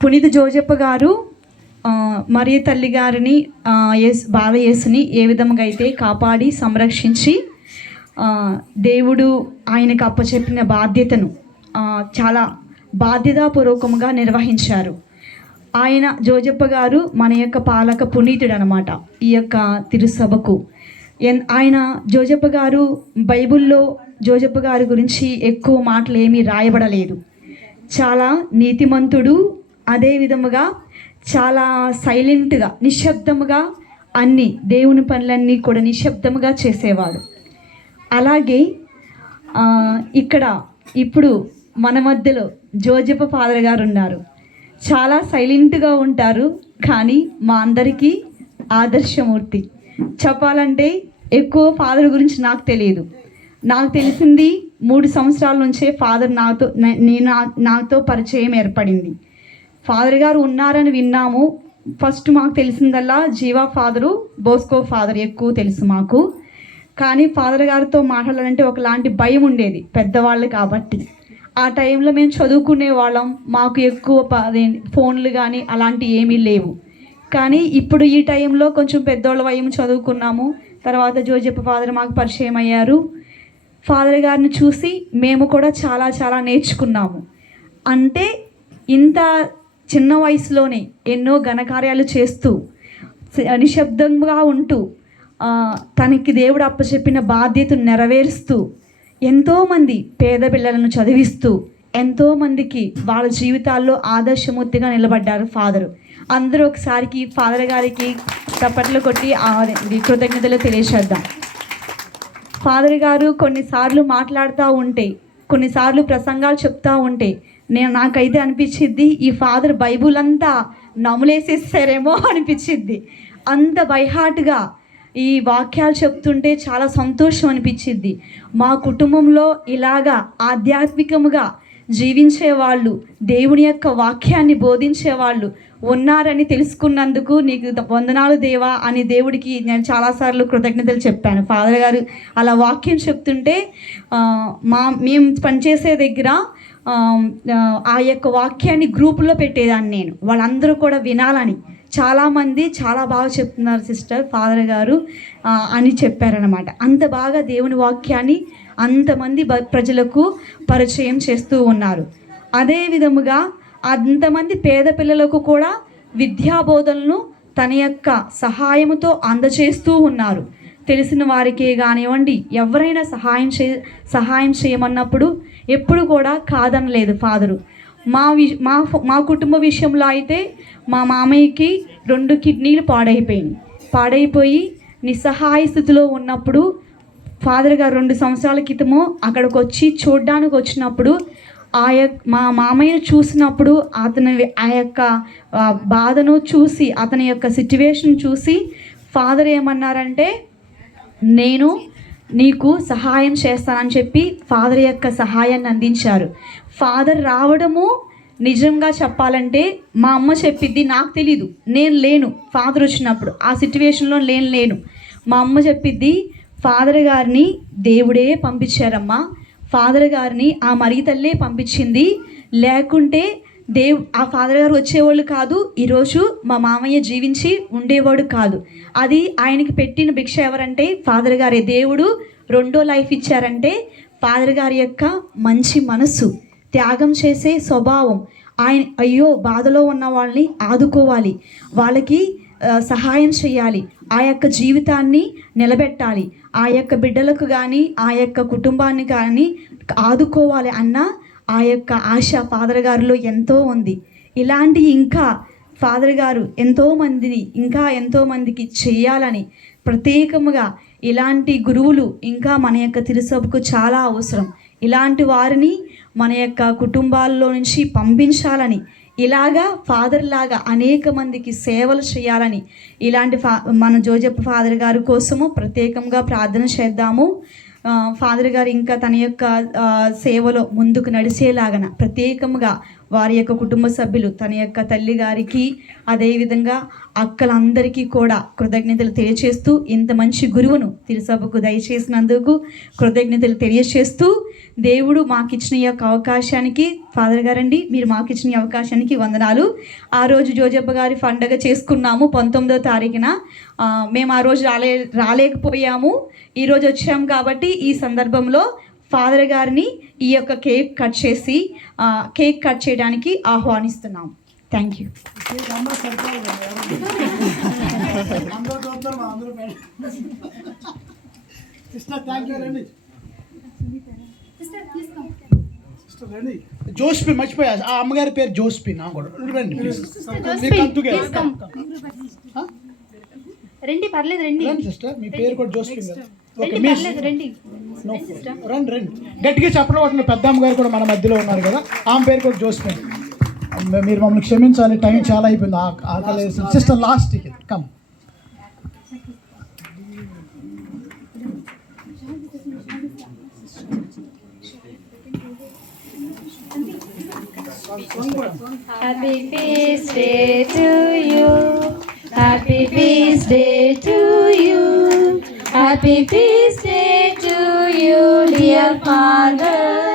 పునీత జోజప్ప గారు మరియు మరియ తల్లి గారిని ఆ, యేస్ బాలయేసుని ఏ విధంగా అయితే కాపాడి సంరక్షించి దేవుడు ఆయనకు అప్పచెప్పిన బాధ్యతను చాలా బాధ్యతాపూర్వకంగా నిర్వహించారు. ఆయన జోజప్ప గారు మన యొక్క పాలక పునీతుడు అనమాట ఈ యొక్క తిరుసభకు. ఎన్ ఆయన జోజప్ప గారు బైబిల్లో జోజప్ప గారి గురించి ఎక్కువ మాటలు ఏమీ రాయబడలేదు. చాలా నీతిమంతుడు అదే విధముగా చాలా సైలెంట్గా నిశ్శబ్దముగా అన్ని దేవుని పనులన్నీ కూడా నిశ్శబ్దముగా చేసేవాడు. అలాగే ఇక్కడ ఇప్పుడు మన మధ్యలో జోజప ఫాదర్ గారు ఉన్నారు. చాలా సైలెంట్గా ఉంటారు కానీ మా అందరికీ ఆదర్శమూర్తి. చెప్పాలంటే ఎక్కువ ఫాదర్ గురించి నాకు తెలియదు. నాకు తెలిసింది మూడు సంవత్సరాల నుంచే ఫాదర్ నాతో నేను నాతో పరిచయం ఏర్పడింది. ఫాదర్ గారు ఉన్నారని విన్నాము. ఫస్ట్ మాకు తెలిసిందల్లా జీవా ఫాదరు బోస్కో ఫాదర్ ఎక్కువ తెలుసు మాకు. కానీ ఫాదర్ గారితో మాట్లాడాలంటే ఒకలాంటి భయం ఉండేది పెద్దవాళ్ళు కాబట్టి. ఆ టైంలో మేము చదువుకునే వాళ్ళం. మాకు ఎక్కువ ఫోన్లు కానీ అలాంటి ఏమీ లేవు. కానీ ఇప్పుడు ఈ టైంలో కొంచెం పెద్దోళ్ళ వయం చదువుకున్నాము. తర్వాత జోజప్ప ఫాదర్ మాకు పరిచయం అయ్యారు. ఫాదర్ గారిని చూసి మేము కూడా చాలా చాలా నేర్చుకున్నాము. అంటే ఇంత చిన్న వయసులోనే ఎన్నో ఘనకార్యాలు చేస్తూ నిశ్శబ్దంగా ఉంటూ తనకి దేవుడు అప్పచెప్పిన బాధ్యతను నెరవేరుస్తూ ఎంతోమంది పేద పిల్లలను చదివిస్తూ ఎంతోమందికి వాళ్ళ జీవితాల్లో ఆదర్శమూర్తిగా నిలబడ్డారు ఫాదరు. అందరూ ఒకసారికి ఫాదర్ గారికి చప్పట్లు కొట్టి కృతజ్ఞతలు తెలియచేద్దాం. ఫాదర్ గారు కొన్నిసార్లు మాట్లాడుతూ ఉంటే కొన్నిసార్లు ప్రసంగాలు చెప్తూ ఉంటే నేను నాకైతే అనిపించిద్ది ఈ ఫాదర్ బైబుల్ అంతా నములేసేసారేమో అనిపించిద్ది. అంత బైహార్ట్గా ఈ వాక్యాలు చెప్తుంటే చాలా సంతోషం అనిపించిద్ది. మా కుటుంబంలో ఇలాగా ఆధ్యాత్మికముగా జీవించే వాళ్ళు దేవుని యొక్క వాక్యాన్ని బోధించే వాళ్ళు ఉన్నారని తెలుసుకున్నందుకు నీకు వందనాలు దేవా అని దేవుడికి నేను చాలాసార్లు కృతజ్ఞతలు చెప్పాను. ఫాదర్ గారు అలా వాక్యం చెప్తుంటే మా మేము పనిచేసే దగ్గర ఆ, యొక్క వాక్యాన్ని గ్రూపులో పెట్టేదాన్ని నేను. వాళ్ళందరూ కూడా వినాలని. చాలామంది చాలా బాగా చెప్తున్నారు సిస్టర్ ఫాదర్ గారు అని చెప్పారనమాట అంత బాగా దేవుని వాక్యాన్ని అంతమంది ప్రజలకు పరిచయం చేస్తూ ఉన్నారు. అదే విధముగా అంతమంది పేద పిల్లలకు కూడా విద్యాబోధనను తన యొక్క సహాయముతో అందచేస్తూ ఉన్నారు. తెలిసిన వారికే కానివ్వండి ఎవరైనా సహాయం చే సహాయం చేయమన్నప్పుడు ఎప్పుడు కూడా కాదనలేదు ఫాదరు. మా వి మా మా కుటుంబ విషయంలో అయితే మా మామయ్యకి రెండు కిడ్నీలు పాడైపోయింది పాడైపోయి నిస్సహాయ స్థితిలో ఉన్నప్పుడు ఫాదర్ గారు రెండు సంవత్సరాల క్రితము అక్కడికి వచ్చి చూడ్డానికి వచ్చినప్పుడు ఆ యొక్క మా మామయ్యను చూసినప్పుడు అతని ఆ యొక్క బాధను చూసి అతని యొక్క సిచ్యువేషన్ చూసి ఫాదర్ ఏమన్నారంటే నేను నీకు సహాయం చేస్తానని చెప్పి ఫాదర్ యొక్క సహాయాన్ని అందించారు. ఫాదర్ రావడము నిజంగా చెప్పాలంటే మా అమ్మ చెప్పిద్ది నాకు తెలీదు. నేను లేను. ఫాదర్ వచ్చినప్పుడు ఆ సిచ్యువేషన్లో నేను లేను. మా అమ్మ చెప్పిద్ది ఫాదర్ గారిని దేవుడే పంపించారమ్మా. ఫాదర్ గారిని ఆ మరీ తల్లే పంపించింది. లేకుంటే దేవ్ ఆ ఫాదర్ గారు వచ్చేవాళ్ళు కాదు ఈరోజు మా మామయ్య జీవించి ఉండేవాడు కాదు. అది ఆయనకి పెట్టిన భిక్ష ఎవరంటే ఫాదర్ గారే. దేవుడు రెండో లైఫ్ ఇచ్చారంటే ఫాదర్ గారి యొక్క మంచి మనస్సు త్యాగం చేసే స్వభావం. ఆయన అయ్యో బాధలో ఉన్న వాళ్ళని ఆదుకోవాలి. వాళ్ళకి సహాయం చేయాలి. ఆ యొక్క జీవితాన్ని నిలబెట్టాలి. ఆ యొక్క బిడ్డలకు కానీ ఆ యొక్క కుటుంబాన్ని కానీ ఆదుకోవాలి అన్న ఆ యొక్క ఆశ ఫాదర్ గారిలో ఎంతో ఉంది. ఇలాంటి ఇంకా ఫాదర్ గారు ఎంతోమందిని ఇంకా ఎంతోమందికి చేయాలని ప్రత్యేకముగా ఇలాంటి గురువులు ఇంకా మన యొక్క తిరుసభకు చాలా అవసరం. ఇలాంటి వారిని మన యొక్క కుటుంబాల్లో నుంచి పంపించాలని ఇలాగా ఫాదర్ లాగా అనేక మందికి సేవలు చేయాలని ఇలాంటి ఫా మన జోజప్ప ఫాదర్ గారి కోసము ప్రత్యేకంగా ప్రార్థన చేద్దాము. ఫాదర్ గారు ఇంకా తన యొక్క సేవలో ముందుకు నడిచేలాగన ప్రత్యేకంగా వారి యొక్క కుటుంబ సభ్యులు తన యొక్క తల్లి గారికి అదేవిధంగా అక్కలందరికీ కూడా కృతజ్ఞతలు తెలియచేస్తూ ఇంత మంచి గురువును తిరుసభకు దయచేసినందుకు కృతజ్ఞతలు తెలియచేస్తూ దేవుడు మాకు ఇచ్చిన ఈ యొక్క అవకాశానికి ఫాదర్ గారండి మీరు మాకు ఇచ్చిన ఈ అవకాశానికి వందనాలు. ఆ రోజు జోజప్ప గారి పండగ చేసుకున్నాము పంతొమ్మిదో తారీఖున. మేము ఆ రోజు రాలే రాలేకపోయాము. ఈరోజు వచ్చాము కాబట్టి ఈ సందర్భంలో ఫాదర్ గారిని ఈ యొక్క కేక్ కట్ చేసి కేక్ కట్ చేయడానికి ఆహ్వానిస్తున్నాం. థ్యాంక్ యూ జోస్పిన్ మర్చిపోయా. ఆ అమ్మగారి పేరు జోస్పిన్ కూడా. రండి? రండి పర్లేదు రండి. రండి సిస్టర్ మీ పేరు కూడా జోస్పిన్ కదా. ఓకే రండి మీ. రండి రండి గట్టిగా చెప్పడం పట్టిన పెద్ద అమ్మగారు కూడా మన మధ్యలో ఉన్నారు కదా ఆమె పేరు కూడా జోస్పిన్ మీరు మమ్మల్ని క్షమించాలి టైం చాలా అయిపోయింది. ఆ- ఆకలి sister last ticket. Come. Happy feast day to you. Happy feast day to you. Happy feast day you, dear father.